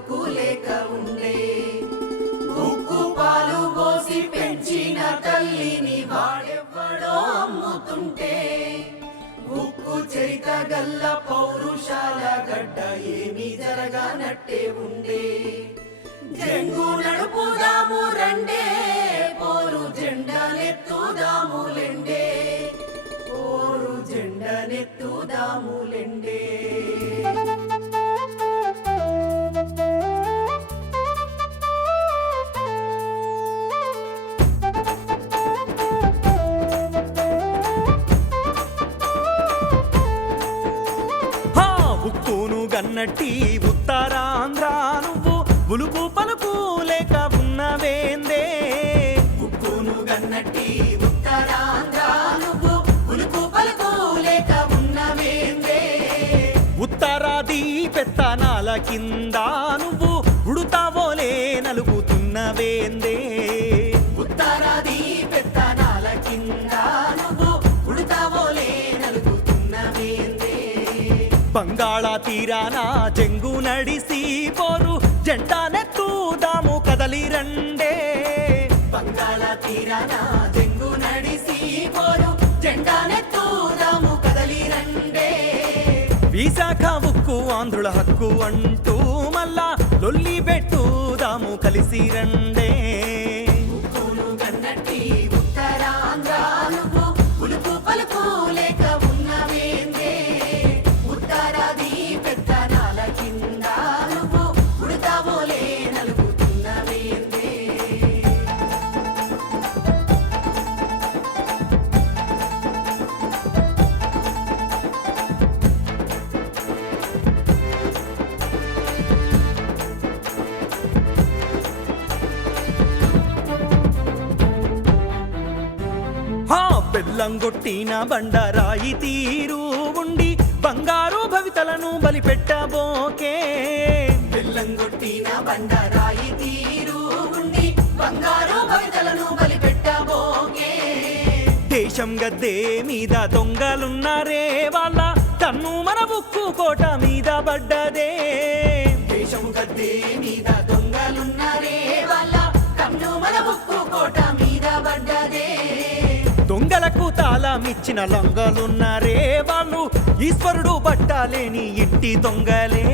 పలుకు లేక ఉండే ఉక్కు పాలు పోసి పెంచిన తల్లిని వాడెవ్వడో అమ్ముతుంటే ఉక్కు చరిత గల్ల పౌరుషాల గడ్డ ఏమీ జరగనట్టే ఉండే జంగు నడుపుదాము రండే పోరు జెండనెత్తుదాములెండే పోరు జెండనెత్తుదాములెండే ఉక్కును గన్నట్టి ఉత్తరాంధ్ర నువ్వు ఉలుపు పలుకు లేక ఉన్నవేందే ఉక్కును గన్నట్టి ఉత్తరాంధ్ర నువ్వు ఉలుపు పలుకు లేక ఉన్నవేందే ఉత్తరాది పెత్తనాల కింద నువ్వు ఉడుతావోలే నలుగుతున్నవేందే ఉత్తరాది పెత్తనాల కింద నువ్వు ఉడుతావోలే నలుగుతున్నవేందే బంగాళ తీరాన జంగు నడిసి పోరు జెండానెత్తుదాము కదలి రండే బంగాళ తీరాన జంగు నడిసి పోరు జెండానెత్తుదాము కదలి రండే విశాఖ ఉక్కు ఆంధ్రుల హక్కు అంటూ మళ్ళా లొల్లి పెట్టుదాము కలిసి రండే ఉక్కును గన్నట్టి ఉత్తరాంధ్ర నువ్వు ఉలుపు పలుకు లేక ఉన్నవేందే ఉత్తరాది పెత్తనాల కింద నువ్వు ఉడతావోలే నలుగుతున్నవేందే బెల్లం కొట్టిన బండరాయి తీరు ఉండి బంగారు భవితలను బలిపెట్టబోకే బెల్లం కొట్టిన బండరాయి తీరు ఉండి బంగారు భవితలను బలిపెట్టబోకే దేశం గద్దే మీద దొంగలున్నారే వాళ్ళ కన్ను మన ఉక్కు కోట మీద పడ్డదే దేశం గద్దే మీద దొంగలున్నారే వాళ్ళ కన్ను మన ఉక్కు కోట మీద పడ్డదే దొంగలకు తాళమిచ్చిన లంగలున్నారే వాళ్ళు ఈశ్వరుడు పట్టాలేని ఇంటి దొంగలే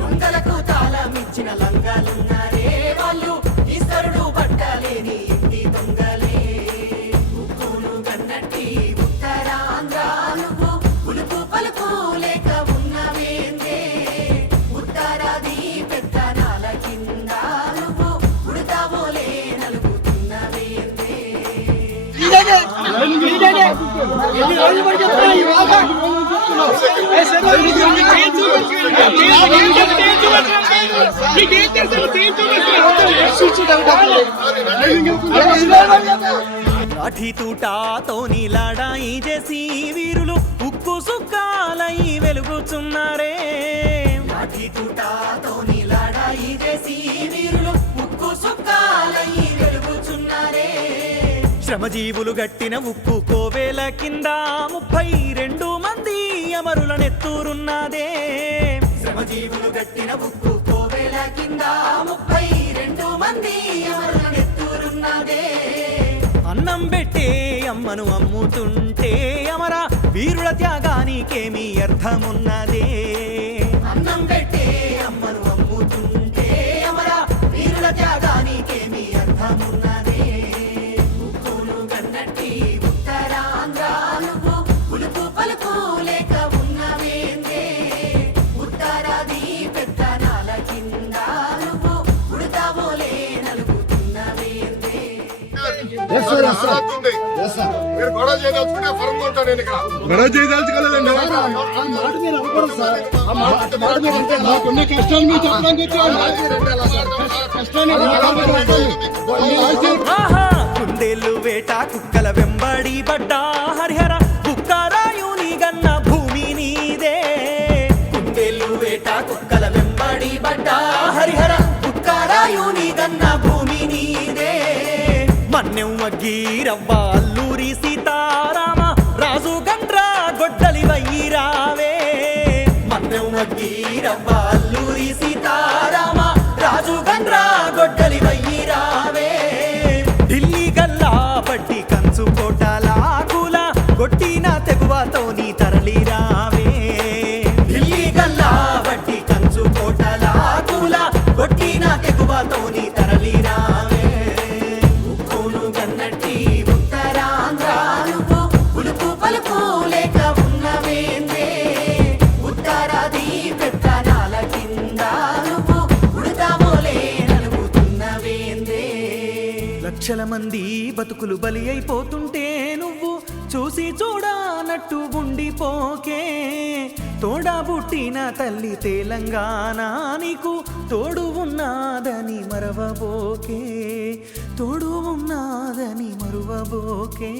దొంగలకు తాళమిచ్చిన లంగాలున్నారే వాళ్ళు ఈశ్వరుడు పట్టాలేని ఇంటి దొంగలే ఉక్కును గన్నట్టి ఉత్తరాంధ్ర నువ్వు ఉలుపు పలుకు లేక ఉన్నవేందే ఉత్తరాది పెత్తనాల కింద నువ్వు ఉడతావోలే నలుగుతున్నవేందే లాఠీ తూటాతోని లడాయి చేసి వీరులు ఉక్కు సుక్కాలై వెలుగుచున్నారే లాఠీ తూటాతోని లడాయి చేసి వీరులు ఉక్కు సుక్కాలై వెలుగుచున్నారే శ్రమజీవులు గట్టిన ఉక్కు కోవేల కింద 32 మంది అమరులనెత్తూరున్నదే శ్రమజీవులు గట్టిన ఉక్కు కోవేల కింద 32 మంది అమరులనెత్తూరున్నదే అన్నం పెట్టే అమ్మను అమ్ముతుంటే అమర వీరుల త్యాగానికేమి అర్థమున్నదే అన్నం పెట్టే అమ్మను అమ్ముతుంటే అమర వీరుల త్యాగానికేమి అర్థమున్నదే ఉక్కును గన్నట్టి ఉత్తరాంధ్ర నువ్వు ఉలుపు పలుకు లేక ఉన్నవేందే ఉత్తరాది పెత్తనాల కింద నువ్వు ఉడతావోలే నలుగుతున్నవేందే మీరు గొడవ చేయదలుచుకుంటే ఫరం ఉంటాను నేను ఇక్కడ గొడవ చేయదలుచుకోలేదండి మాకున్న కష్టాలు మీరు చెప్పడానికి కుందేళ్ళు వేట కుక్కల వెంబడి పడ్డా హరిహర కుక్కరాయుని గన్న భూమి నీదే కుందేళ్ళు వేట కుక్కల వెంబడి పడ్డా హరిహర కుక్కరాయుని గన్న భూమి నీదే మన్నెం అగ్గీరవ్వ అల్లూరి సీతారామ రాజు గండ్ర గొడ్డలి వయ్యిరావే మన్నెం అగ్గీరవ్వ అల్లూరి సీతారామ లక్షల మంది బతుకులు బలి అయిపోతుంటే నువ్వు చూసి చూడనట్టు ఉండిపోకే. తోడా పుట్టిన తల్లి తెలంగాణ నీకు తోడు ఉన్నదని మరవబోకే, తోడు ఉన్నదని మరువబోకే.